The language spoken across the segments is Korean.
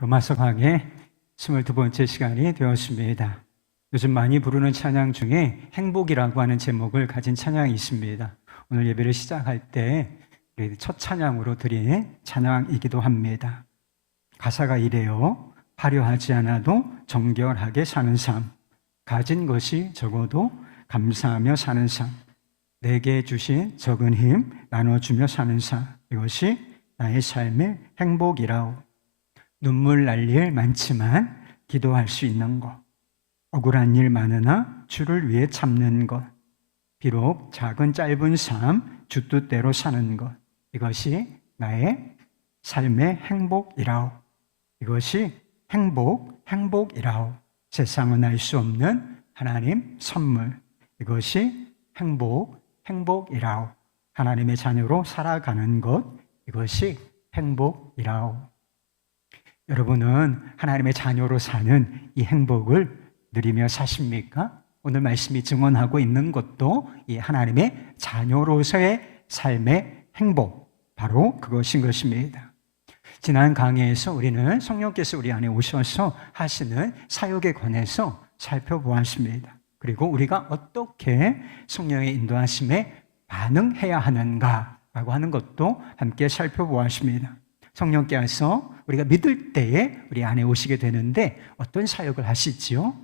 로마서 강의 22번째 시간이 되었습니다. 요즘 많이 부르는 찬양 중에 행복이라고 하는 제목을 가진 찬양이 있습니다. 오늘 예배를 시작할 때 첫 찬양으로 드린 찬양이기도 합니다. 가사가 이래요. 화려하지 않아도 정결하게 사는 삶, 가진 것이 적어도 감사하며 사는 삶, 내게 주신 적은 힘 나눠주며 사는 삶, 이것이 나의 삶의 행복이라오. 눈물 날 일 많지만 기도할 수 있는 것, 억울한 일 많으나 주를 위해 참는 것, 비록 작은 짧은 삶 주 뜻대로 사는 것, 이것이 나의 삶의 행복이라오. 이것이 행복이라오. 세상은 알 수 없는 하나님 선물, 이것이 행복이라오. 하나님의 자녀로 살아가는 것, 이것이 행복이라오. 여러분은 하나님의 자녀로 사는 이 행복을 누리며 사십니까? 오늘 말씀이 증언하고 있는 것도 이 하나님의 자녀로서의 삶의 행복, 바로 그것인 것입니다. 지난 강의에서 우리는 성령께서 우리 안에 오셔서 하시는 사역에 관해서 살펴보았습니다. 그리고 우리가 어떻게 성령의 인도하심에 반응해야 하는가라고 하는 것도 함께 살펴보았습니다. 성령께서 우리가 믿을 때에 우리 안에 오시게 되는데 어떤 사역을 하시지요?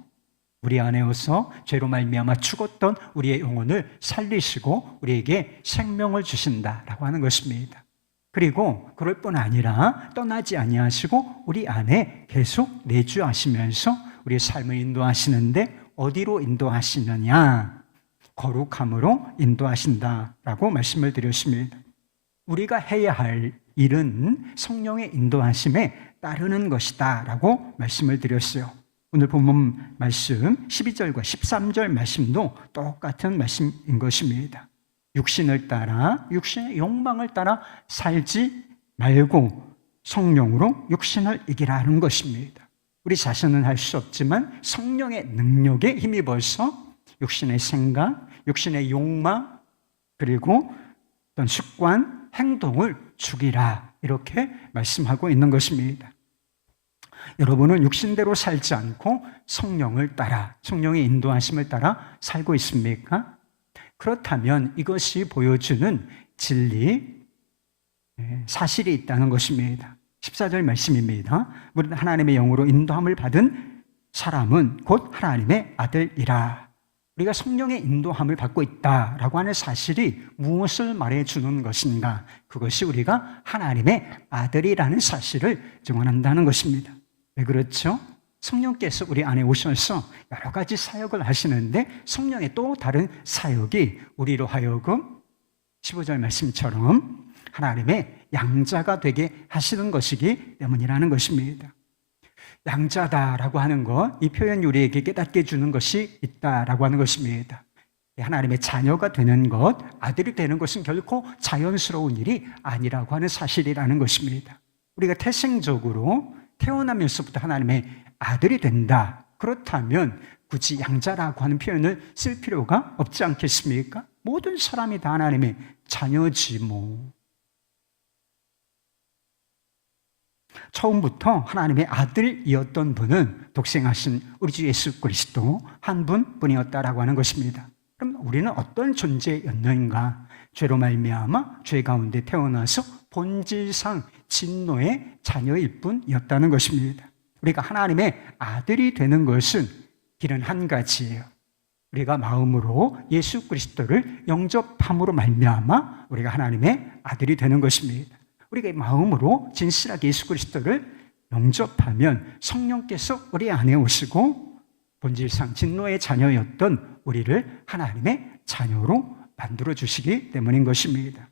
우리 안에 오서 죄로 말미암아 죽었던 우리의 영혼을 살리시고 우리에게 생명을 주신다라고 하는 것입니다. 그리고 그럴 뿐 아니라 떠나지 아니하시고 우리 안에 계속 내주하시면서 우리의 삶을 인도하시는데 어디로 인도하시느냐? 거룩함으로 인도하신다라고 말씀을 드렸습니다. 우리가 해야 할 일은 성령의 인도하심에 따르는 것이다 라고 말씀을 드렸어요. 오늘 본문 말씀 12절과 13절 말씀도 똑같은 말씀인 것입니다. 육신을 따라, 육신의 욕망을 따라 살지 말고 성령으로 육신을 이기라는 것입니다. 우리 자신은 할 수 없지만 성령의 능력에 힘입어서 육신의 생각, 육신의 욕망, 그리고 어떤 습관, 행동을 죽이라, 이렇게 말씀하고 있는 것입니다. 여러분은 육신대로 살지 않고 성령을 따라, 성령의 인도하심을 따라 살고 있습니까? 그렇다면 이것이 보여주는 진리, 사실이 있다는 것입니다. 14절 말씀입니다. 우리는 하나님의 영으로 인도함을 받은 사람은 곧 하나님의 아들이라. 우리가 성령의 인도함을 받고 있다라고 하는 사실이 무엇을 말해주는 것인가? 그것이 우리가 하나님의 아들이라는 사실을 증언한다는 것입니다. 왜 그렇죠? 성령께서 우리 안에 오셔서 여러 가지 사역을 하시는데 성령의 또 다른 사역이 우리로 하여금 15절 말씀처럼 하나님의 양자가 되게 하시는 것이기 때문이라는 것입니다. 양자다라고 하는 것, 이 표현이 우리에게 깨닫게 해주는 것이 있다라고 하는 것입니다. 하나님의 자녀가 되는 것, 아들이 되는 것은 결코 자연스러운 일이 아니라고 하는 사실이라는 것입니다. 우리가 태생적으로 태어나면서부터 하나님의 아들이 된다. 그렇다면 굳이 양자라고 하는 표현을 쓸 필요가 없지 않겠습니까? 모든 사람이 다 하나님의 자녀지 뭐. 처음부터 하나님의 아들이었던 분은 독생하신 우리 주 예수 그리스도 한 분뿐이었다라고 하는 것입니다. 그럼 우리는 어떤 존재였는가? 죄로 말미암아 죄 가운데 태어나서 본질상 진노의 자녀일 뿐이었다는 것입니다. 우리가 하나님의 아들이 되는 것은 길은 한 가지예요. 우리가 마음으로 예수 그리스도를 영접함으로 말미암아 우리가 하나님의 아들이 되는 것입니다. 우리가 마음으로 진실하게 예수 그리스도를 영접하면 성령께서 우리 안에 오시고 본질상 진노의 자녀였던 우리를 하나님의 자녀로 만들어주시기 때문인 것입니다.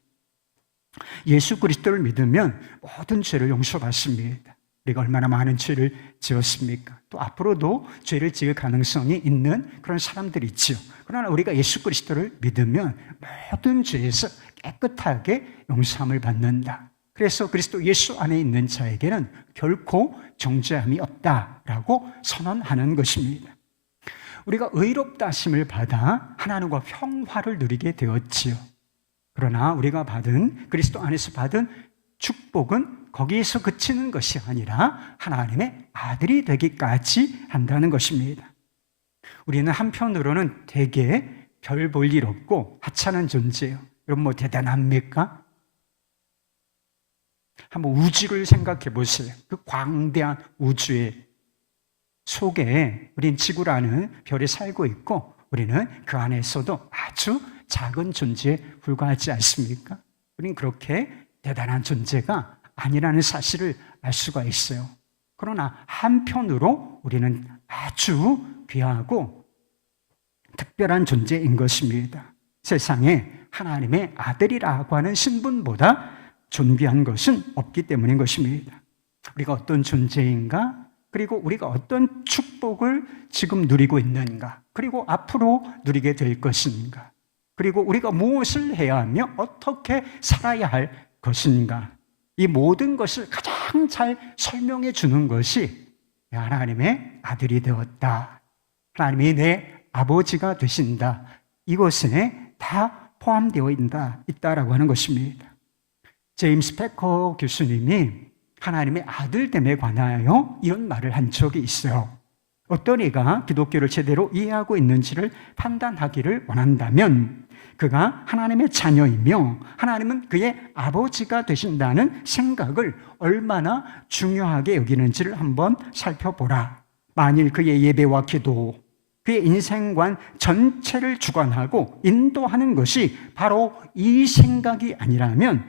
예수 그리스도를 믿으면 모든 죄를 용서받습니다. 우리가 얼마나 많은 죄를 지었습니까? 또 앞으로도 죄를 지을 가능성이 있는 그런 사람들이 있죠. 그러나 우리가 예수 그리스도를 믿으면 모든 죄에서 깨끗하게 용서함을 받는다. 그래서 그리스도 예수 안에 있는 자에게는 결코 정죄함이 없다라고 선언하는 것입니다. 우리가 의롭다 하심을 받아 하나님과 평화를 누리게 되었지요. 그러나 우리가 받은, 그리스도 안에서 받은 축복은 거기에서 그치는 것이 아니라 하나님의 아들이 되기까지 한다는 것입니다. 우리는 한편으로는 되게 별 볼 일 없고 하찮은 존재예요. 여러분 뭐 대단합니까? 한번 우주를 생각해 보세요. 그 광대한 우주의 속에 우린 지구라는 별에 살고 있고 우리는 그 안에서도 아주 작은 존재에 불과하지 않습니까? 우린 그렇게 대단한 존재가 아니라는 사실을 알 수가 있어요. 그러나 한편으로 우리는 아주 귀하고 특별한 존재인 것입니다. 세상에 하나님의 아들이라고 하는 신분보다 존귀한 것은 없기 때문인 것입니다. 우리가 어떤 존재인가? 그리고 우리가 어떤 축복을 지금 누리고 있는가? 그리고 앞으로 누리게 될 것인가? 그리고 우리가 무엇을 해야 하며 어떻게 살아야 할 것인가? 이 모든 것을 가장 잘 설명해 주는 것이 하나님의 아들이 되었다. 하나님이 내 아버지가 되신다. 이것에 다 포함되어 있다라고 하는 것입니다. 제임스 패커 교수님이 하나님의 아들됨에 관하여 이런 말을 한 적이 있어요. 어떤 이가 기독교를 제대로 이해하고 있는지를 판단하기를 원한다면 그가 하나님의 자녀이며 하나님은 그의 아버지가 되신다는 생각을 얼마나 중요하게 여기는지를 한번 살펴보라. 만일 그의 예배와 기도, 그의 인생관 전체를 주관하고 인도하는 것이 바로 이 생각이 아니라면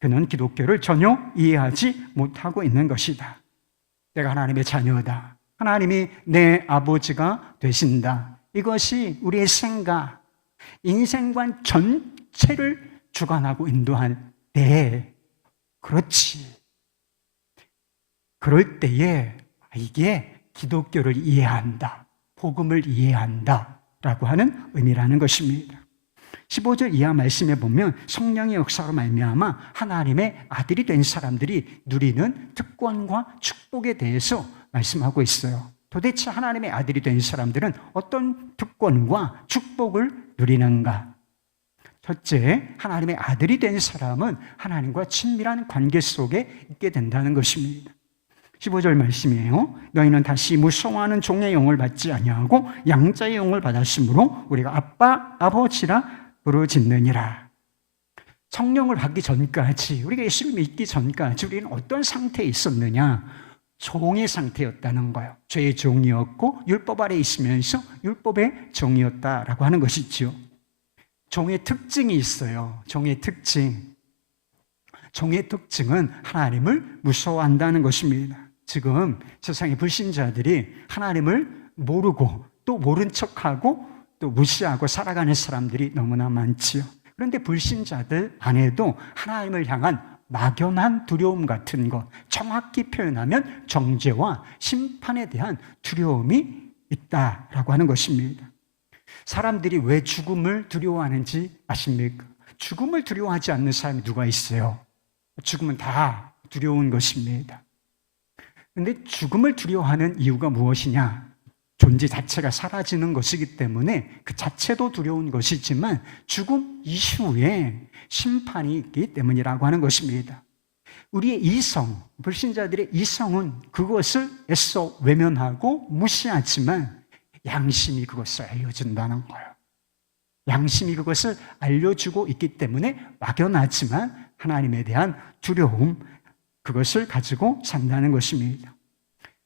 그는 기독교를 전혀 이해하지 못하고 있는 것이다. 내가 하나님의 자녀다. 하나님이 내 아버지가 되신다. 이것이 우리의 생각, 인생관 전체를 주관하고 인도할 때, 그렇지. 그럴 때에 이게 기독교를 이해한다. 복음을 이해한다. 라고 하는 의미라는 것입니다. 15절 이하 말씀에 보면 성령의 역사로 말미암아 하나님의 아들이 된 사람들이 누리는 특권과 축복에 대해서 말씀하고 있어요. 도대체 하나님의 아들이 된 사람들은 어떤 특권과 축복을 누리는가? 첫째, 하나님의 아들이 된 사람은 하나님과 친밀한 관계 속에 있게 된다는 것입니다. 15절 말씀이에요. 너희는 다시 무서워하는 종의 영을 받지 아니하고 양자의 영을 받았으므로 우리가 아빠, 아버지라 부르짖느니라. 성령을 받기 전까지, 우리가 예수를 믿기 전까지 우리는 어떤 상태에 있었느냐? 종의 상태였다는 거예요. 죄의 종이었고 율법 아래 있으면서 율법의 종이었다라고 하는 것이죠. 종의 특징이 있어요. 종의 특징. 종의 특징은 하나님을 무서워한다는 것입니다. 지금 세상의 불신자들이 하나님을 모르고 또 모른 척하고 또 무시하고 살아가는 사람들이 너무나 많지요. 그런데 불신자들 안에도 하나님을 향한 막연한 두려움 같은 것, 정확히 표현하면 정죄와 심판에 대한 두려움이 있다라고 하는 것입니다. 사람들이 왜 죽음을 두려워하는지 아십니까? 죽음을 두려워하지 않는 사람이 누가 있어요? 죽음은 다 두려운 것입니다. 그런데 죽음을 두려워하는 이유가 무엇이냐? 존재 자체가 사라지는 것이기 때문에 그 자체도 두려운 것이지만 죽음 이후에 심판이 있기 때문이라고 하는 것입니다. 우리의 이성, 불신자들의 이성은 그것을 애써 외면하고 무시하지만 양심이 그것을 알려준다는 거예요. 양심이 그것을 알려주고 있기 때문에 막연하지만 하나님에 대한 두려움, 그것을 가지고 산다는 것입니다.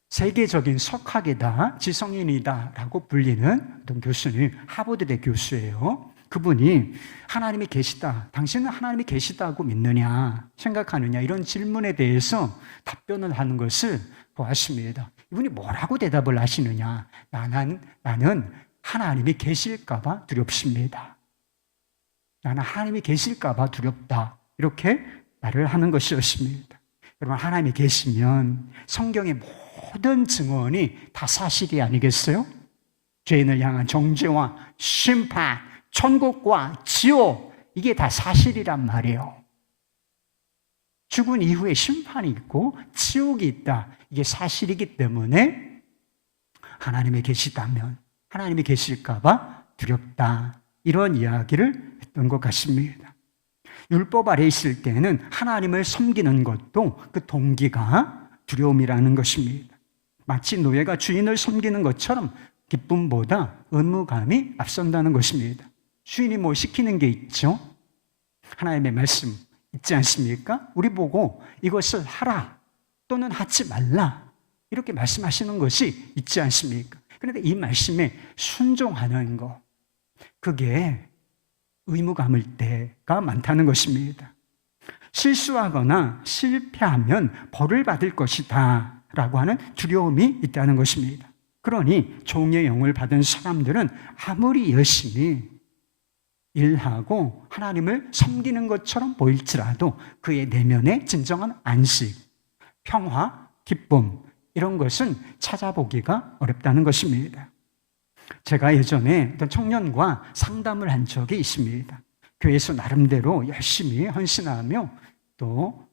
세계적인 석학이다, 지성인이다 라고 불리는 어떤 교수님, 하버드대 교수예요. 그분이 하나님이 계시다, 당신은 하나님이 계시다고 믿느냐, 생각하느냐, 이런 질문에 대해서 답변을 하는 것을 보았습니다. 이분이 뭐라고 대답을 하시느냐? 나는 하나님이 계실까 봐 두렵습니다. 나는 하나님이 계실까 봐 두렵다. 이렇게 말을 하는 것이었습니다. 여러분, 하나님이 계시면 성경의 모든 증언이 다 사실이 아니겠어요? 죄인을 향한 정죄와 심판, 천국과 지옥, 이게 다 사실이란 말이에요. 죽은 이후에 심판이 있고 지옥이 있다. 이게 사실이기 때문에 하나님이 계시다면, 하나님이 계실까 봐 두렵다. 이런 이야기를 했던 것 같습니다. 율법 아래 있을 때는 하나님을 섬기는 것도 그 동기가 두려움이라는 것입니다. 마치 노예가 주인을 섬기는 것처럼 기쁨보다 의무감이 앞선다는 것입니다. 주인이 뭐 시키는 게 있죠? 하나님의 말씀 있지 않습니까? 우리 보고 이것을 하라 또는 하지 말라 이렇게 말씀하시는 것이 있지 않습니까? 그런데 이 말씀에 순종하는 것, 그게 의무감일 때가 많다는 것입니다. 실수하거나 실패하면 벌을 받을 것이다 라고 하는 두려움이 있다는 것입니다. 그러니 종의 영을 받은 사람들은 아무리 열심히 일하고 하나님을 섬기는 것처럼 보일지라도 그의 내면에 진정한 안식, 평화, 기쁨 이런 것은 찾아보기가 어렵다는 것입니다. 제가 예전에 어떤 청년과 상담을 한 적이 있습니다. 교회에서 나름대로 열심히 헌신하며 또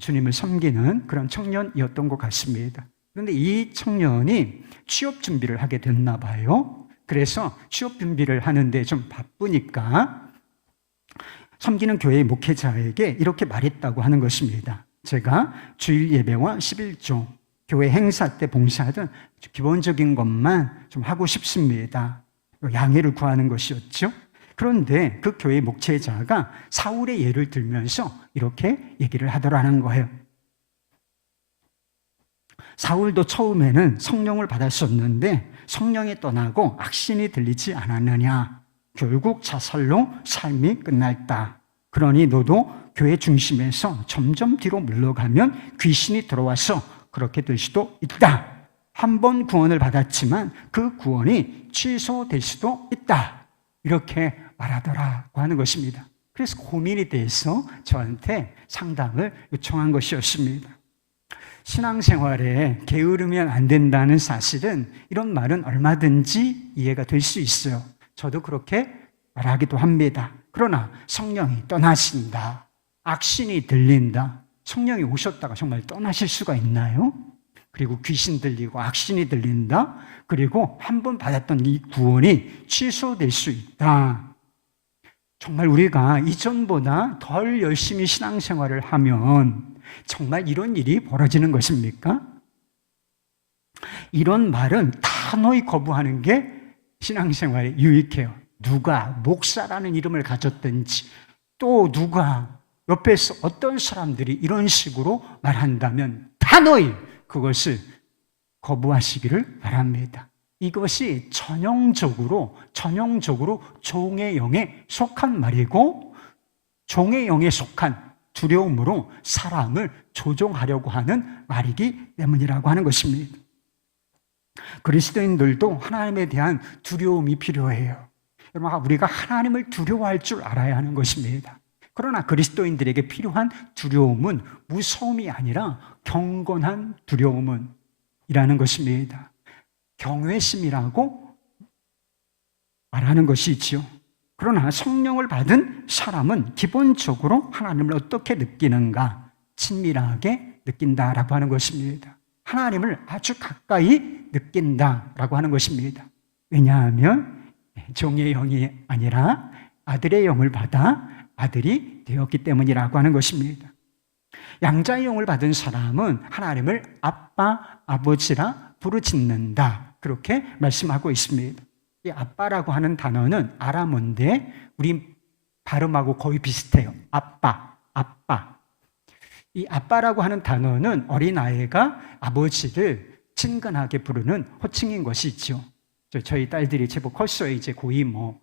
주님을 섬기는 그런 청년이었던 것 같습니다. 그런데 이 청년이 취업 준비를 하게 됐나 봐요. 그래서 취업 준비를 하는데 좀 바쁘니까 섬기는 교회의 목회자에게 이렇게 말했다고 하는 것입니다. 제가 주일 예배와 11조, 교회 행사 때 봉사하던 기본적인 것만 좀 하고 싶습니다. 양해를 구하는 것이었죠. 그런데 그 교회 목회자가 사울의 예를 들면서 이렇게 얘기를 하더라는 거예요. 사울도 처음에는 성령을 받았었는데 성령이 떠나고 악신이 들리지 않았느냐. 결국 자살로 삶이 끝났다. 그러니 너도 교회 중심에서 점점 뒤로 물러가면 귀신이 들어와서 그렇게 될 수도 있다. 한 번 구원을 받았지만 그 구원이 취소될 수도 있다. 이렇게 말하더라고 하는 것입니다. 그래서 고민이 돼서 저한테 상담을 요청한 것이었습니다. 신앙생활에 게으르면 안 된다는 사실은 이런 말은 얼마든지 이해가 될 수 있어요. 저도 그렇게 말하기도 합니다. 그러나 성령이 떠나신다, 악신이 들린다, 성령이 오셨다가 정말 떠나실 수가 있나요? 그리고 귀신 들리고 악신이 들린다, 그리고 한 번 받았던 이 구원이 취소될 수 있다. 정말 우리가 이전보다 덜 열심히 신앙생활을 하면 정말 이런 일이 벌어지는 것입니까? 이런 말은 단호히 거부하는 게 신앙생활에 유익해요. 누가 목사라는 이름을 가졌든지 또 누가 옆에서 어떤 사람들이 이런 식으로 말한다면 단호히 그것을 거부하시기를 바랍니다. 이것이 전형적으로 종의 영에 속한 말이고 종의 영에 속한 두려움으로 사람을 조종하려고 하는 말이기 때문이라고 하는 것입니다. 그리스도인들도 하나님에 대한 두려움이 필요해요. 여러분, 우리가 하나님을 두려워할 줄 알아야 하는 것입니다. 그러나 그리스도인들에게 필요한 두려움은 무서움이 아니라 경건한 두려움이라는 것입니다. 경외심이라고 말하는 것이지요. 그러나 성령을 받은 사람은 기본적으로 하나님을 어떻게 느끼는가? 친밀하게 느낀다라고 하는 것입니다. 하나님을 아주 가까이 느낀다라고 하는 것입니다. 왜냐하면 종의 영이 아니라 아들의 영을 받아 아들이 되었기 때문이라고 하는 것입니다. 양자의 영을 받은 사람은 하나님을 아빠, 아버지라 부르짖는다. 그렇게 말씀하고 있습니다. 이 아빠라고 하는 단어는 아람어인데 우리 발음하고 거의 비슷해요. 아빠, 아빠. 이 아빠라고 하는 단어는 어린아이가 아버지를 친근하게 부르는 호칭인 것이죠. 저희 딸들이 제법 컸어요. 이제 고2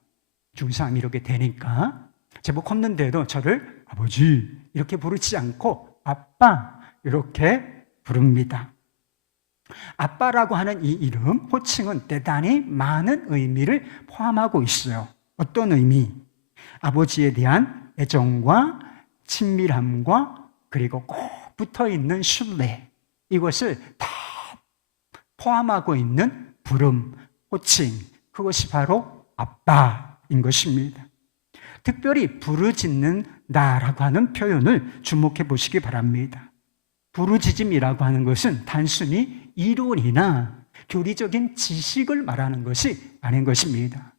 중3 이렇게 되니까 제법 컸는데도 저를 아버지 이렇게 부르지 않고 아빠 이렇게 부릅니다. 아빠라고 하는 이 이름, 호칭은 대단히 많은 의미를 포함하고 있어요. 어떤 의미? 아버지에 대한 애정과 친밀함과 그리고 꼭 붙어있는 신뢰, 이것을 다 포함하고 있는 부름, 호칭, 그것이 바로 아빠인 것입니다. 특별히 부르짖는다라고 하는 표현을 주목해 보시기 바랍니다. 부르짖음이라고 하는 것은 단순히 이론이나 교리적인 지식을 말하는 것이 아닌 것입니다.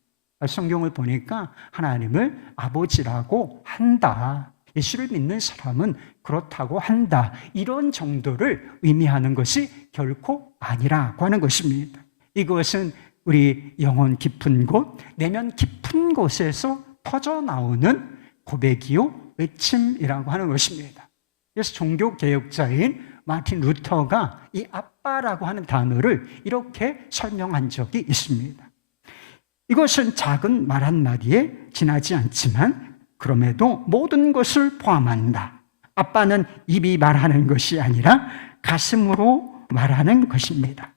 성경을 보니까 하나님을 아버지라고 한다, 예수를 믿는 사람은 그렇다고 한다. 이런 정도를 의미하는 것이 결코 아니라고 하는 것입니다. 이것은 우리 영혼 깊은 곳, 내면 깊은 곳에서 터져나오는 고백이요 외침이라고 하는 것입니다. 그래서 종교개혁자인 마틴 루터가 이 아빠라고 하는 단어를 이렇게 설명한 적이 있습니다. 이것은 작은 말 한마디에 지나지 않지만 그럼에도 모든 것을 포함한다. 아빠는 입이 말하는 것이 아니라 가슴으로 말하는 것입니다.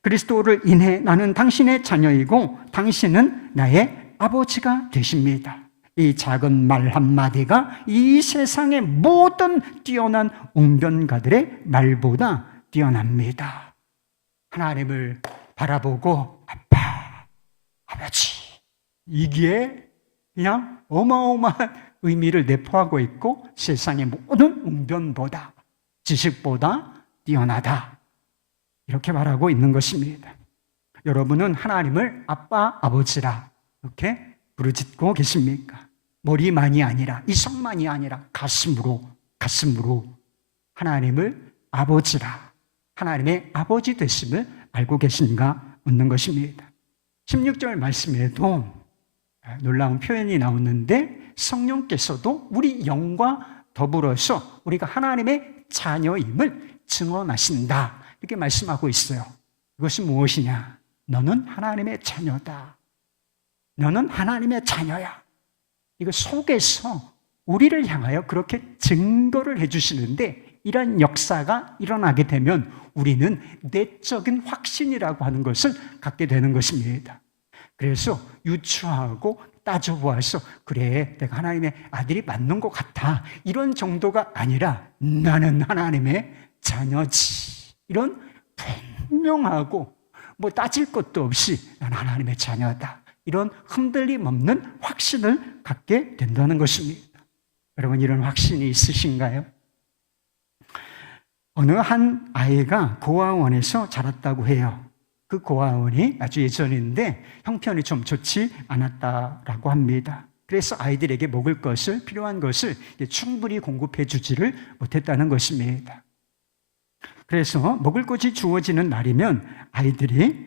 그리스도를 인해 나는 당신의 자녀이고 당신은 나의 아버지가 되십니다. 이 작은 말 한마디가 이 세상의 모든 뛰어난 웅변가들의 말보다 뛰어납니다. 하나님을 바라보고 아빠, 아버지, 이게 그냥 어마어마한 의미를 내포하고 있고 세상의 모든 웅변보다, 지식보다 뛰어나다, 이렇게 말하고 있는 것입니다. 여러분은 하나님을 아빠, 아버지라 이렇게 부르짖고 계십니까? 머리만이 아니라, 이성만이 아니라 가슴으로 하나님을 아버지라, 하나님의 아버지 되심을 알고 계신가 묻는 것입니다. 16절 말씀에도 놀라운 표현이 나오는데 성령께서도 우리 영과 더불어서 우리가 하나님의 자녀임을 증언하신다, 이렇게 말씀하고 있어요. 이것이 무엇이냐? 너는 하나님의 자녀다. 너는 하나님의 자녀야. 이거 속에서 우리를 향하여 그렇게 증거를 해주시는데, 이런 역사가 일어나게 되면 우리는 내적인 확신이라고 하는 것을 갖게 되는 것입니다. 그래서 유추하고 따져보아서 그래, 내가 하나님의 아들이 맞는 것 같아, 이런 정도가 아니라 나는 하나님의 자녀지, 이런 분명하고 뭐 따질 것도 없이 나는 하나님의 자녀다, 이런 흔들림 없는 확신을 갖게 된다는 것입니다. 여러분, 이런 확신이 있으신가요? 어느 한 아이가 고아원에서 자랐다고 해요. 그 고아원이 아주 예전인데 형편이 좀 좋지 않았다라고 합니다. 그래서 아이들에게 먹을 것을, 필요한 것을 충분히 공급해 주지를 못했다는 것입니다. 그래서 먹을 것이 주어지는 날이면 아이들이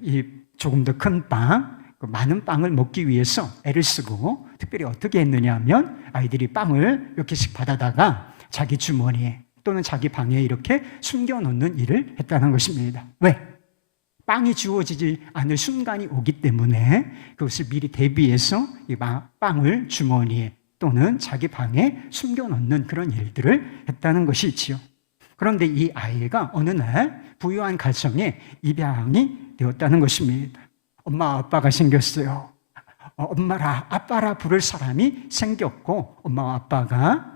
이 조금 더 큰 빵, 많은 빵을 먹기 위해서 애를 쓰고, 특별히 어떻게 했느냐 하면 아이들이 빵을 몇 개씩 받아다가 자기 주머니에 또는 자기 방에 이렇게 숨겨놓는 일을 했다는 것입니다. 왜? 빵이 주어지지 않을 순간이 오기 때문에 그것을 미리 대비해서 이 빵을 주머니에 또는 자기 방에 숨겨놓는 그런 일들을 했다는 것이지요. 그런데 이 아이가 어느 날 부유한 가정에 입양이 되었다는 것입니다. 엄마 아빠가 생겼어요. 엄마라 아빠라 부를 사람이 생겼고, 엄마와 아빠가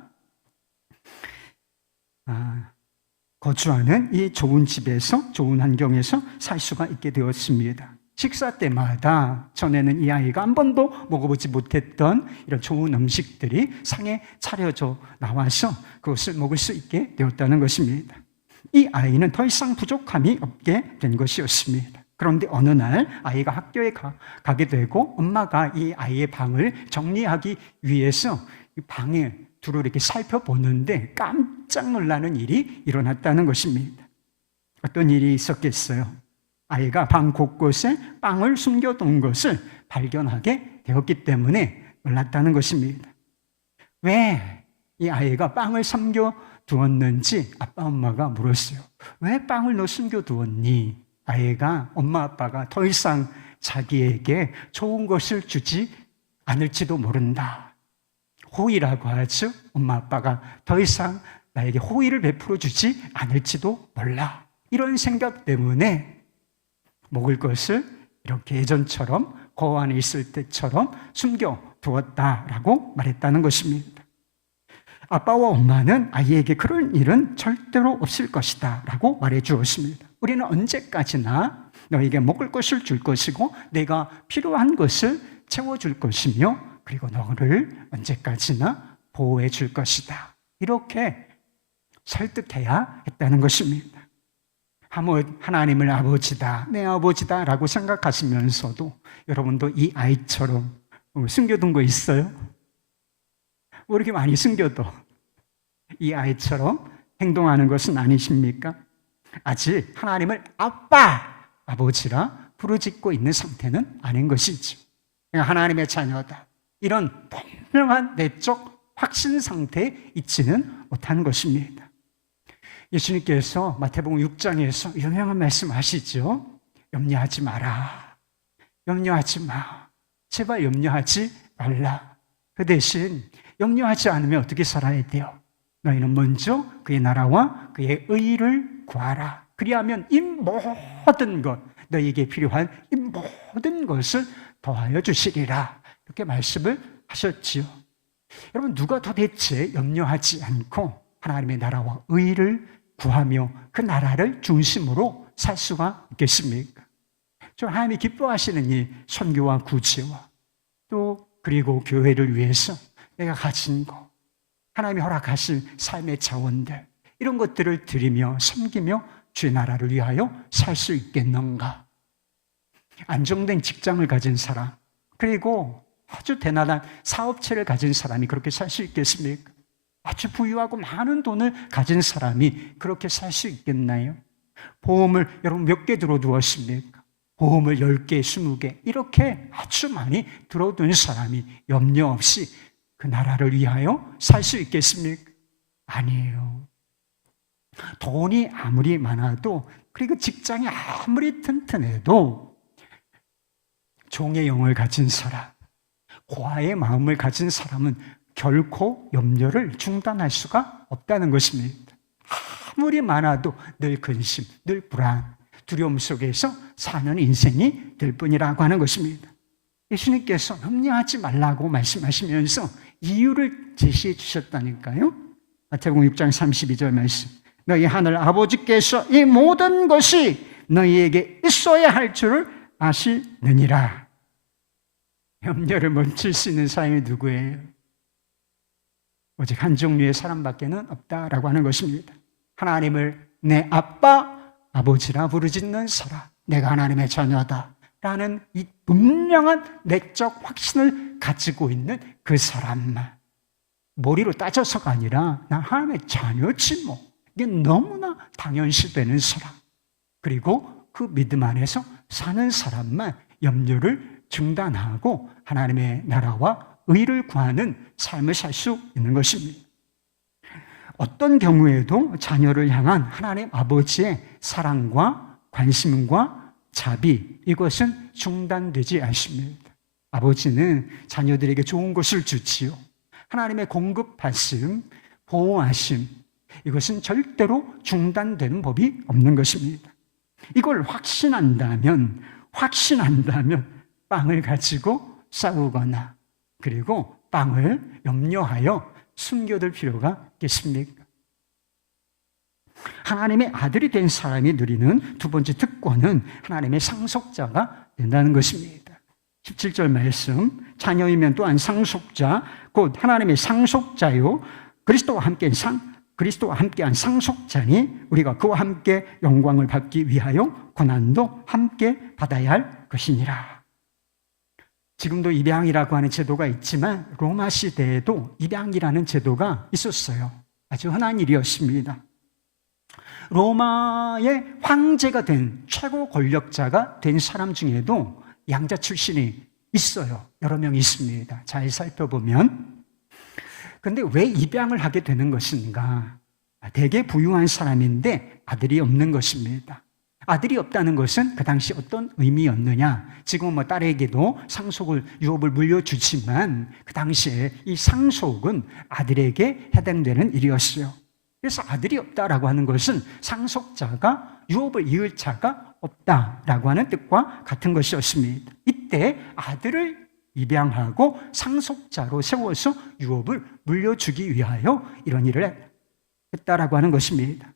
거주하는 이 좋은 집에서, 좋은 환경에서 살 수가 있게 되었습니다. 식사 때마다 전에는 이 아이가 한 번도 먹어보지 못했던 이런 좋은 음식들이 상에 차려져 나와서 그것을 먹을 수 있게 되었다는 것입니다. 이 아이는 더 이상 부족함이 없게 된 것이었습니다. 그런데 어느 날 아이가 학교에 가게 되고 엄마가 이 아이의 방을 정리하기 위해서 이 방에 두루 이렇게 살펴보는데 깜짝 놀라는 일이 일어났다는 것입니다. 어떤 일이 있었겠어요? 아이가 방 곳곳에 빵을 숨겨둔 것을 발견하게 되었기 때문에 놀랐다는 것입니다. 왜 이 아이가 빵을 숨겨두었는지 아빠 엄마가 물었어요. 왜 빵을 너 숨겨두었니? 아이가 엄마 아빠가 더 이상 자기에게 좋은 것을 주지 않을지도 모른다. 호의라고 하죠. 엄마 아빠가 더 이상 나에게 호의를 베풀어 주지 않을지도 몰라. 이런 생각 때문에 먹을 것을 이렇게 예전처럼 고아원에 있을 때처럼 숨겨두었다라고 말했다는 것입니다. 아빠와 엄마는 아이에게 그런 일은 절대로 없을 것이다 라고 말해 주었습니다. 우리는 언제까지나 너에게 먹을 것을 줄 것이고 내가 필요한 것을 채워줄 것이며 그리고 너를 언제까지나 보호해 줄 것이다, 이렇게 설득해야 했다는 것입니다. 하나님을 아버지다, 내 아버지다 라고 생각하시면서도 여러분도 이 아이처럼 숨겨둔 거 있어요? 뭐 이렇게 많이 숨겨도 이 아이처럼 행동하는 것은 아니십니까? 아직 하나님을 아빠, 아버지라 부르짖고 있는 상태는 아닌 것이죠. 하나님의 자녀다, 이런 분명한 내적 확신 상태에 있지는 못한 것입니다. 예수님께서 마태복음 6장에서 유명한 말씀 하시죠. 염려하지 마라. 염려하지 마. 제발 염려하지 말라. 그 대신 염려하지 않으면 어떻게 살아야 돼요? 너희는 먼저 그의 나라와 그의 의를 구하라. 그리하면 이 모든 것, 너희에게 필요한 이 모든 것을 더하여 주시리라. 이렇게 말씀을 하셨지요. 여러분, 누가 도대체 염려하지 않고 하나님의 나라와 의를 구하며 그 나라를 중심으로 살 수가 있겠습니까? 저 하나님이 기뻐하시는 이 선교와 구제와 또 그리고 교회를 위해서 내가 가진 것, 하나님이 허락하신 삶의 자원들, 이런 것들을 드리며 섬기며 주의 나라를 위하여 살 수 있겠는가? 안정된 직장을 가진 사람, 그리고 아주 대단한 사업체를 가진 사람이 그렇게 살 수 있겠습니까? 아주 부유하고 많은 돈을 가진 사람이 그렇게 살 수 있겠나요? 보험을 여러분 몇 개 들어두었습니까? 보험을 10개, 20개 이렇게 아주 많이 들어둔 사람이 염려 없이 그 나라를 위하여 살 수 있겠습니까? 아니에요. 돈이 아무리 많아도, 그리고 직장이 아무리 튼튼해도 종의 영을 가진 사람, 고아의 마음을 가진 사람은 결코 염려를 중단할 수가 없다는 것입니다. 아무리 많아도 늘 근심, 늘 불안, 두려움 속에서 사는 인생이 될 뿐이라고 하는 것입니다. 예수님께서 염려하지 말라고 말씀하시면서 이유를 제시해 주셨다니까요. 마태복음 6장 32절 말씀, 너희 하늘 아버지께서 이 모든 것이 너희에게 있어야 할 줄을 아시느니라. 염려를 멈출 수 있는 사람이 누구예요? 오직 한 종류의 사람밖에는 없다라고 하는 것입니다. 하나님을 내 아빠, 아버지라 부르짖는 사람, 내가 하나님의 자녀다 라는 이 분명한 내적 확신을 가지고 있는 그 사람만, 머리로 따져서가 아니라 나 하나님의 자녀지 뭐, 이게 너무나 당연시되는 사람, 그리고 그 믿음 안에서 사는 사람만 염려를 중단하고 하나님의 나라와 의를 구하는 삶을 살 수 있는 것입니다. 어떤 경우에도 자녀를 향한 하나님 아버지의 사랑과 관심과 자비, 이것은 중단되지 않습니다. 아버지는 자녀들에게 좋은 것을 주지요. 하나님의 공급하심, 보호하심, 이것은 절대로 중단되는 법이 없는 것입니다. 이걸 확신한다면 빵을 가지고 싸우거나 그리고 빵을 염려하여 숨겨둘 필요가 있겠습니까? 하나님의 아들이 된 사람이 누리는 두 번째 특권은 하나님의 상속자가 된다는 것입니다. 17절 말씀, 자녀이면 또한 상속자, 곧 하나님의 상속자요 그리스도와 함께한 상속자니 우리가 그와 함께 영광을 받기 위하여 고난도 함께 받아야 할 것이니라. 지금도 입양이라고 하는 제도가 있지만 로마 시대에도 입양이라는 제도가 있었어요. 아주 흔한 일이었습니다. 로마의 황제가 된, 최고 권력자가 된 사람 중에도 양자 출신이 있어요. 여러 명 있습니다. 잘 살펴보면. 그런데 왜 입양을 하게 되는 것인가? 되게 부유한 사람인데 아들이 없는 것입니다. 아들이 없다는 것은 그 당시 어떤 의미였느냐? 지금 딸에게도 상속을, 유업을 물려주지만 그 당시에 이 상속은 아들에게 해당되는 일이었어요. 그래서 아들이 없다라고 하는 것은 상속자가 유업을 이을 자가 없다라고 하는 뜻과 같은 것이었습니다. 이때 아들을 입양하고 상속자로 세워서 유업을 물려주기 위하여 이런 일을 했다라고 하는 것입니다.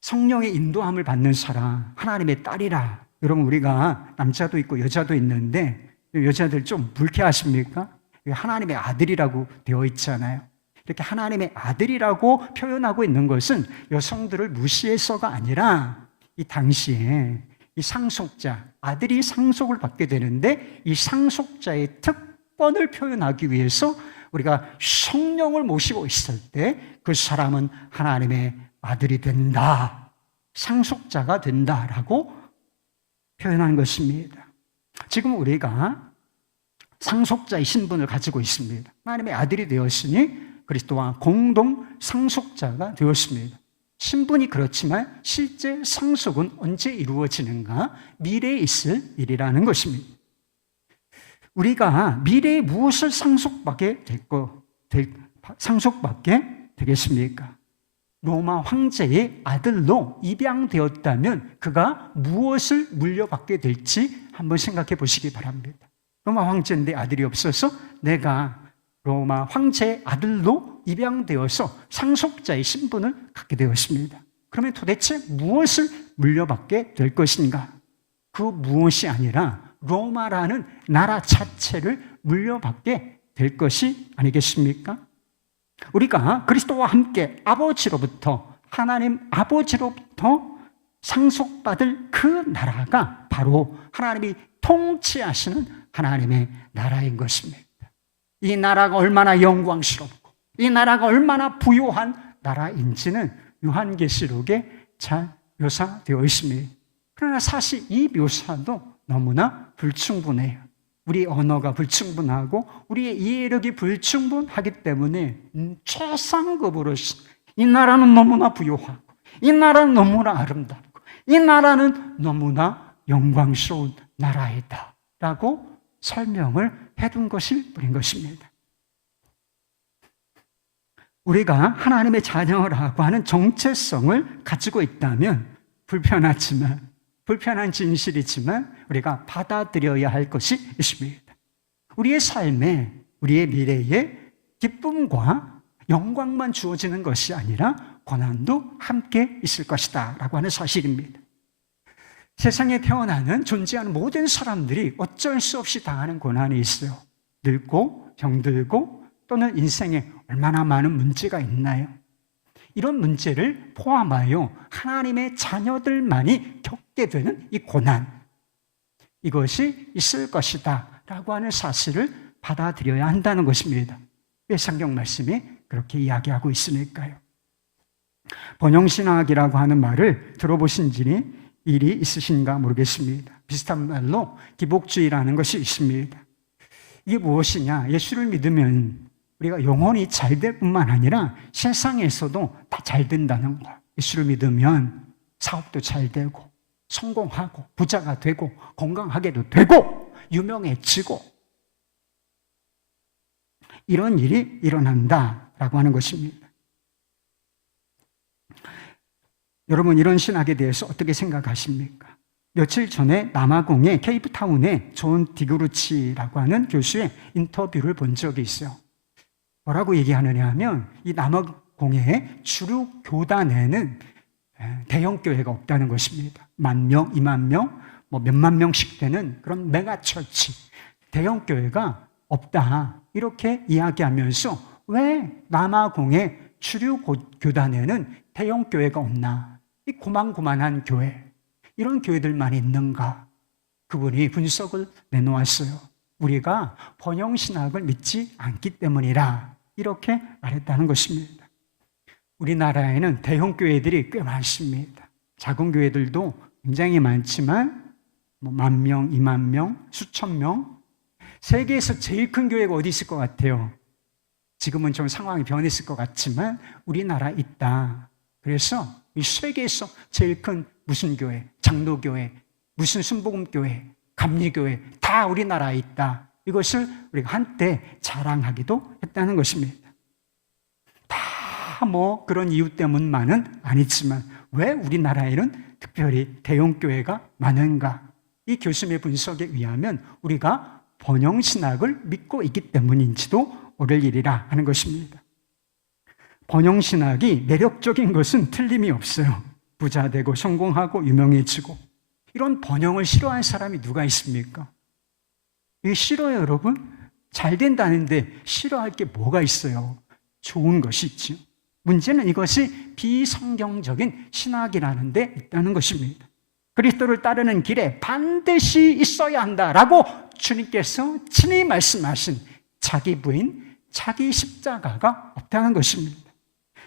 성령의 인도함을 받는 사람, 하나님의 딸이라. 여러분, 우리가 남자도 있고 여자도 있는데 여자들 좀 불쾌하십니까? 하나님의 아들이라고 되어 있잖아요. 이렇게 하나님의 아들이라고 표현하고 있는 것은 여성들을 무시해서가 아니라 이 당시에 이 상속자, 아들이 상속을 받게 되는데 이 상속자의 특권을 표현하기 위해서 우리가 성령을 모시고 있을 때 그 사람은 하나님의 아들이 된다, 상속자가 된다라고 표현한 것입니다. 지금 우리가 상속자의 신분을 가지고 있습니다. 하나님의 아들이 되었으니 그리스도와 공동 상속자가 되었습니다. 신분이 그렇지만 실제 상속은 언제 이루어지는가? 미래에 있을 일이라는 것입니다. 우리가 미래에 무엇을 상속받게 되겠습니까? 로마 황제의 아들로 입양되었다면 그가 무엇을 물려받게 될지 한번 생각해 보시기 바랍니다. 로마 황제인데 아들이 없어서 내가 로마 황제의 아들로 입양되어서 상속자의 신분을 갖게 되었습니다. 그러면 도대체 무엇을 물려받게 될 것인가? 그 무엇이 아니라 로마라는 나라 자체를 물려받게 될 것이 아니겠습니까? 우리가 그리스도와 함께 아버지로부터, 하나님 아버지로부터 상속받을 그 나라가 바로 하나님이 통치하시는 하나님의 나라인 것입니다. 이 나라가 얼마나 영광스럽고 이 나라가 얼마나 부요한 나라인지는 요한계시록에 잘 묘사되어 있습니다. 그러나 사실 이 묘사도 너무나 불충분해요. 우리 언어가 불충분하고 우리의 이해력이 불충분하기 때문에 최상급으로 이 나라는 너무나 부요하고 이 나라는 너무나 아름답고 이 나라는 너무나 영광스러운 나라이다 라고 설명을 해둔 것일 뿐인 것입니다. 우리가 하나님의 자녀라고 하는 정체성을 가지고 있다면 불편한 진실이지만 우리가 받아들여야 할 것이 있습니다. 우리의 삶에, 우리의 미래에 기쁨과 영광만 주어지는 것이 아니라 고난도 함께 있을 것이다 라고 하는 사실입니다. 세상에 태어나는 존재하는 모든 사람들이 어쩔 수 없이 당하는 고난이 있어요. 늙고 병들고 또는 인생에 얼마나 많은 문제가 있나요? 이런 문제를 포함하여 하나님의 자녀들만이 겪게 되는 이 고난, 이것이 있을 것이다 라고 하는 사실을 받아들여야 한다는 것입니다. 왜 성경 말씀이 그렇게 이야기하고 있으니까요. 번영신학이라고 하는 말을 들어보신 일이 있으신가 모르겠습니다. 비슷한 말로 기복주의라는 것이 있습니다. 이게 무엇이냐? 예수를 믿으면 우리가 영혼이 잘 될 뿐만 아니라 세상에서도 다 잘 된다는 거예요. 예수를 믿으면 사업도 잘 되고 성공하고 부자가 되고 건강하게도 되고 유명해지고 이런 일이 일어난다라고 하는 것입니다. 여러분, 이런 신학에 대해서 어떻게 생각하십니까? 며칠 전에 남아공의 케이프타운의 존 디그루치라고 하는 교수의 인터뷰를 본 적이 있어요. 뭐라고 얘기하느냐 하면 이 남아공의 주류 교단에는 대형 교회가 없다는 것입니다. 10,000명, 20,000명, 몇만 명씩 되는 그런 메가처치, 대형 교회가 없다 이렇게 이야기하면서 왜 남아공의 주류 교단에는 대형 교회가 없나? 이 고만고만한 교회, 이런 교회들만 있는가? 그분이 분석을 내놓았어요. 우리가 번영신학을 믿지 않기 때문이라 이렇게 말했다는 것입니다. 우리나라에는 대형 교회들이 꽤 많습니다. 작은 교회들도 굉장히 많지만 10,000명, 20,000명, 수천 명. 세계에서 제일 큰 교회가 어디 있을 것 같아요? 지금은 좀 상황이 변했을 것 같지만 우리나라 있다. 그래서 이 세계에서 제일 큰 무슨 교회, 장로교회, 무슨 순복음교회, 감리교회 다 우리나라에 있다. 이것을 우리가 한때 자랑하기도 했다는 것입니다. 다 그런 이유 때문만은 아니지만 왜 우리나라에는 특별히 대형 교회가 많은가? 이 교수님의 분석에 의하면 우리가 번영신학을 믿고 있기 때문인지도 모를 일이라 하는 것입니다. 번영신학이 매력적인 것은 틀림이 없어요. 부자 되고 성공하고 유명해지고 이런 번영을 싫어하는 사람이 누가 있습니까? 이게 싫어요, 여러분? 잘 된다는데 싫어할 게 뭐가 있어요? 좋은 것이 있죠. 문제는 이것이 비성경적인 신학이라는 데 있다는 것입니다. 그리스도를 따르는 길에 반드시 있어야 한다라고 주님께서 친히 말씀하신 자기 부인, 자기 십자가가 없다는 것입니다.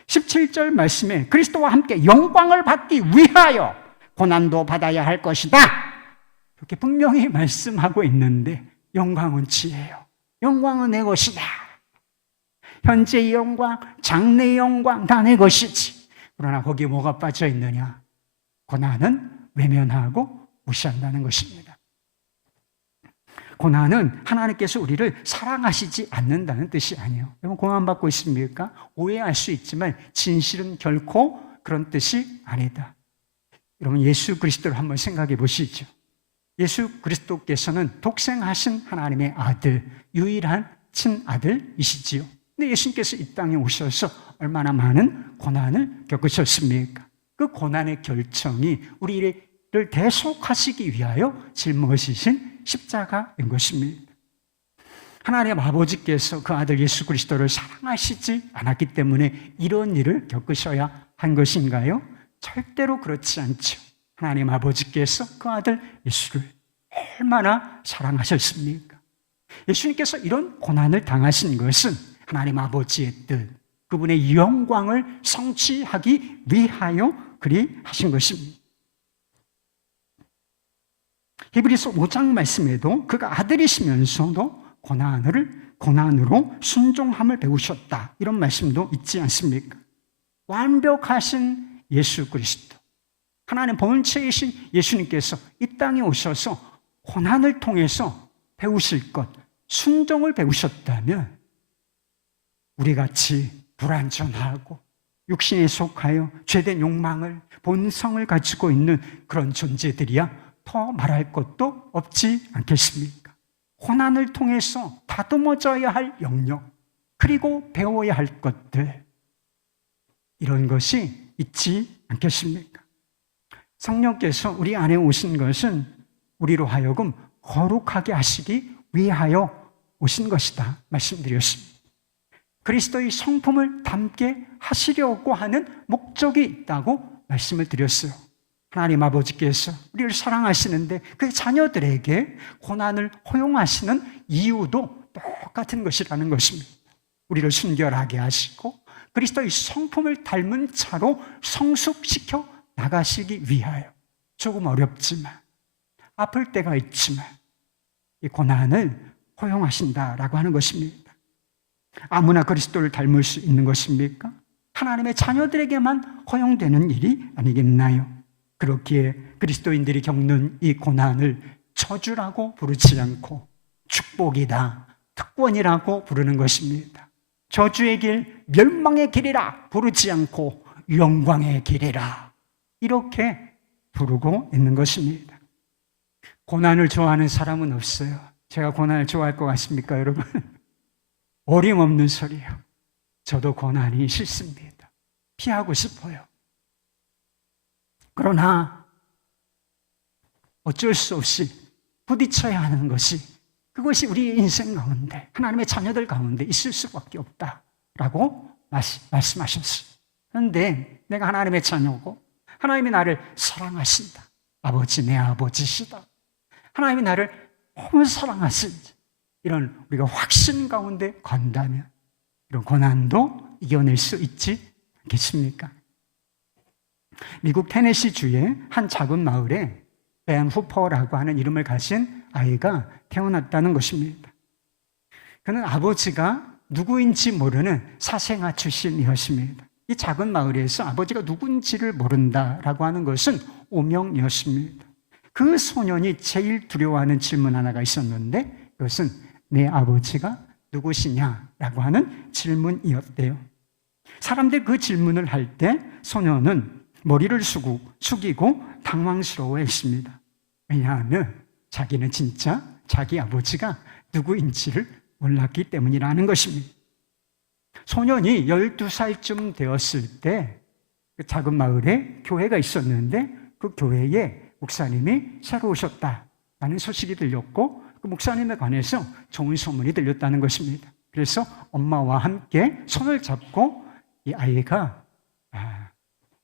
17절 말씀에 그리스도와 함께 영광을 받기 위하여 고난도 받아야 할 것이다, 이렇게 분명히 말씀하고 있는데, 영광은 지혜요, 영광은 내 것이다. 현재의 영광, 장래의 영광 다 내 것이지. 그러나 거기에 뭐가 빠져 있느냐? 고난은 외면하고 무시한다는 것입니다. 고난은 하나님께서 우리를 사랑하시지 않는다는 뜻이 아니에요. 여러분, 고난받고 있습니까? 오해할 수 있지만 진실은 결코 그런 뜻이 아니다. 여러분, 예수 그리스도를 한번 생각해 보시죠. 예수 그리스도께서는 독생하신 하나님의 아들, 유일한 친아들이시지요. 근데 예수님께서 이 땅에 오셔서 얼마나 많은 고난을 겪으셨습니까? 그 고난의 결정이 우리를 대속하시기 위하여 짊어지신 십자가인 것입니다. 하나님 아버지께서 그 아들 예수 그리스도를 사랑하시지 않았기 때문에 이런 일을 겪으셔야 한 것인가요? 절대로 그렇지 않죠. 하나님 아버지께서 그 아들 예수를 얼마나 사랑하셨습니까? 예수님께서 이런 고난을 당하신 것은 하나님 아버지의 뜻, 그분의 영광을 성취하기 위하여 그리 하신 것입니다. 히브리서 5장 말씀에도 그가 아들이시면서도 고난으로 순종함을 배우셨다, 이런 말씀도 있지 않습니까? 완벽하신 예수 그리스도, 하나님 본체이신 예수님께서 이 땅에 오셔서 고난을 통해서 배우실 것, 순종을 배우셨다면 우리같이 불완전하고 육신에 속하여 죄된 욕망을, 본성을 가지고 있는 그런 존재들이야 더 말할 것도 없지 않겠습니까? 고난을 통해서 다듬어져야 할 영역, 그리고 배워야 할 것들, 이런 것이 있지 않겠습니까? 성령께서 우리 안에 오신 것은 우리로 하여금 거룩하게 하시기 위하여 오신 것이다 말씀드렸습니다. 그리스도의 성품을 담게 하시려고 하는 목적이 있다고 말씀을 드렸어요. 하나님 아버지께서 우리를 사랑하시는데 그 자녀들에게 고난을 허용하시는 이유도 똑같은 것이라는 것입니다. 우리를 순결하게 하시고 그리스도의 성품을 닮은 차로 성숙시켜 나가시기 위하여, 조금 어렵지만 아플 때가 있지만 이 고난을 허용하신다라고 하는 것입니다. 아무나 그리스도를 닮을 수 있는 것입니까? 하나님의 자녀들에게만 허용되는 일이 아니겠나요? 그렇기에 그리스도인들이 겪는 이 고난을 저주라고 부르지 않고 축복이다, 특권이라고 부르는 것입니다. 저주의 길, 멸망의 길이라 부르지 않고 영광의 길이라, 이렇게 부르고 있는 것입니다. 고난을 좋아하는 사람은 없어요. 제가 고난을 좋아할 것 같습니까, 여러분? 어림없는 소리예요. 저도 고난이 싫습니다. 피하고 싶어요. 그러나 어쩔 수 없이 부딪혀야 하는 것이, 그것이 우리의 인생 가운데, 하나님의 자녀들 가운데 있을 수밖에 없다라고 말씀하셨어요. 그런데 내가 하나님의 자녀고 하나님이 나를 사랑하신다, 아버지 내 아버지시다, 하나님이 나를 너무 사랑하신다, 이런 우리가 확신 가운데 간다면 이런 고난도 이겨낼 수 있지 않겠습니까? 미국 테네시 주의 한 작은 마을에 벤 후퍼라고 하는 이름을 가진 아이가 태어났다는 것입니다. 그는 아버지가 누구인지 모르는 사생아 출신이었습니다. 이 작은 마을에서 아버지가 누군지를 모른다라고 하는 것은 오명이었습니다. 그 소년이 제일 두려워하는 질문 하나가 있었는데, 그것은 내 아버지가 누구시냐라고 하는 질문이었대요. 사람들 그 질문을 할 때 소년은 머리를 숙이고 당황스러워했습니다. 왜냐하면 자기는 진짜 자기 아버지가 누구인지를 몰랐기 때문이라는 것입니다. 소년이 12살쯤 되었을 때 그 작은 마을에 교회가 있었는데 그 교회에 목사님이 새로 오셨다라는 소식이 들렸고, 그 목사님에 관해서 좋은 소문이 들렸다는 것입니다. 그래서 엄마와 함께 손을 잡고 이 아이가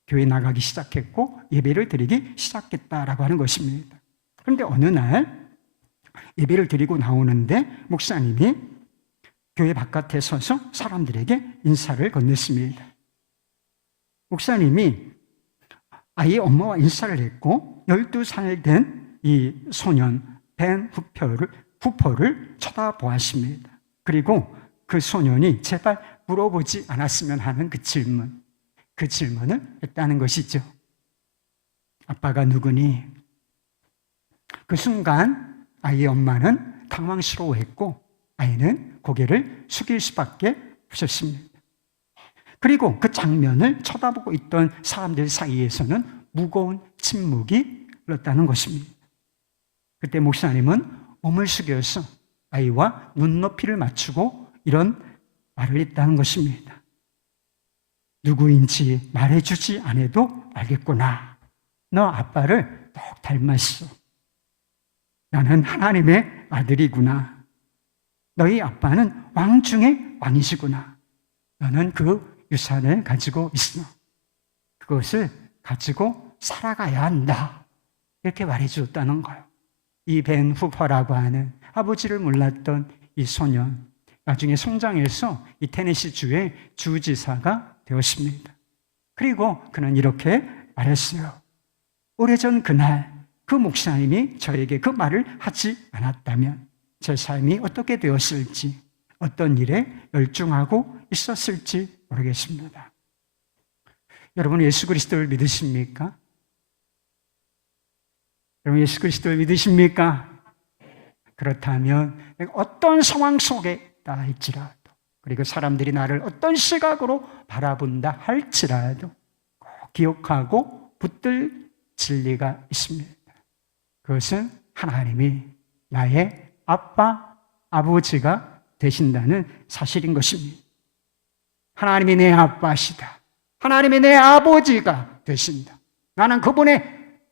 교회 나가기 시작했고 예배를 드리기 시작했다라고 하는 것입니다. 그런데 어느 날 예배를 드리고 나오는데 목사님이 교회 바깥에 서서 사람들에게 인사를 건넸습니다. 목사님이 아이의 엄마와 인사를 했고 12살 된 이 소년 벤 후퍼를 쳐다보았습니다. 그리고 그 소년이 제발 물어보지 않았으면 하는 그 질문을 했다는 것이죠. 아빠가 누구니? 그 순간 아이의 엄마는 당황스러워했고 아이는 고개를 숙일 수밖에 없었습니다. 그리고 그 장면을 쳐다보고 있던 사람들 사이에서는 무거운 침묵이 흘렀다는 것입니다. 그때 목사님은 몸을 숙여서 아이와 눈높이를 맞추고 이런 말을 했다는 것입니다. 누구인지 말해주지 않아도 알겠구나. 너 아빠를 똑 닮았어. 나는 하나님의 아들이구나. 너희 아빠는 왕 중에 왕이시구나. 너는 그 유산을 가지고 있어. 그것을 가지고 살아가야 한다. 이렇게 말해주었다는 거예요. 이 벤 후퍼라고 하는 아버지를 몰랐던 이 소년, 나중에 성장해서 이 테네시 주의 주지사가 되었습니다. 그리고 그는 이렇게 말했어요. 오래전 그날 그 목사님이 저에게 그 말을 하지 않았다면 제 삶이 어떻게 되었을지, 어떤 일에 열중하고 있었을지 모르겠습니다. 여러분 예수 그리스도를 믿으십니까? 여러분 예수 그리스도를 믿으십니까? 그렇다면 어떤 상황 속에 있다 할지라도, 그리고 사람들이 나를 어떤 시각으로 바라본다 할지라도 꼭 기억하고 붙들 진리가 있습니다. 그것은 하나님이 나의 아빠, 아버지가 되신다는 사실인 것입니다. 하나님이 내 아빠시다. 하나님이 내 아버지가 되신다. 나는 그분의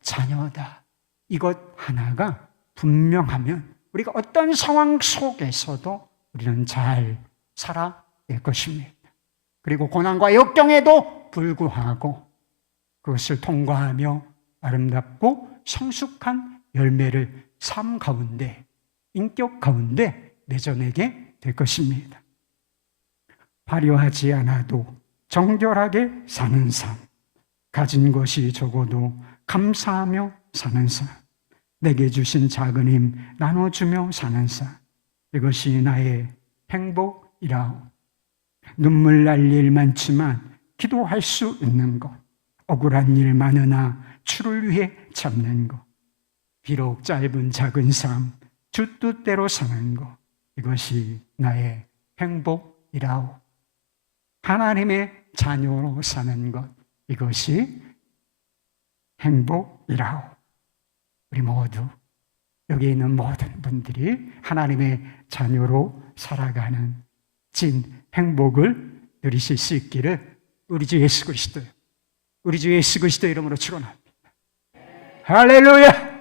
자녀다. 이것 하나가 분명하면 우리가 어떤 상황 속에서도 우리는 잘 살아낼 것입니다. 그리고 고난과 역경에도 불구하고 그것을 통과하며 아름답고 성숙한 열매를 삶 가운데, 인격 가운데 맺어내게 될 것입니다. 화려하지 않아도 정결하게 사는 삶, 가진 것이 적어도 감사하며 사는 삶, 내게 주신 작은 힘 나눠주며 사는 삶, 이것이 나의 행복이라오. 눈물 날 일 많지만 기도할 수 있는 것, 억울한 일 많으나 주를 위해 참는 것, 비록 짧은 작은 삶 주 뜻대로 사는 것, 이것이 나의 행복이라오. 하나님의 자녀로 사는 것, 이것이 행복이라오. 우리 모두, 여기 있는 모든 분들이 하나님의 자녀로 살아가는 진 행복을 누리실 수 있기를 우리 주 예수 그리스도 이름으로 축원합니다. 할렐루야!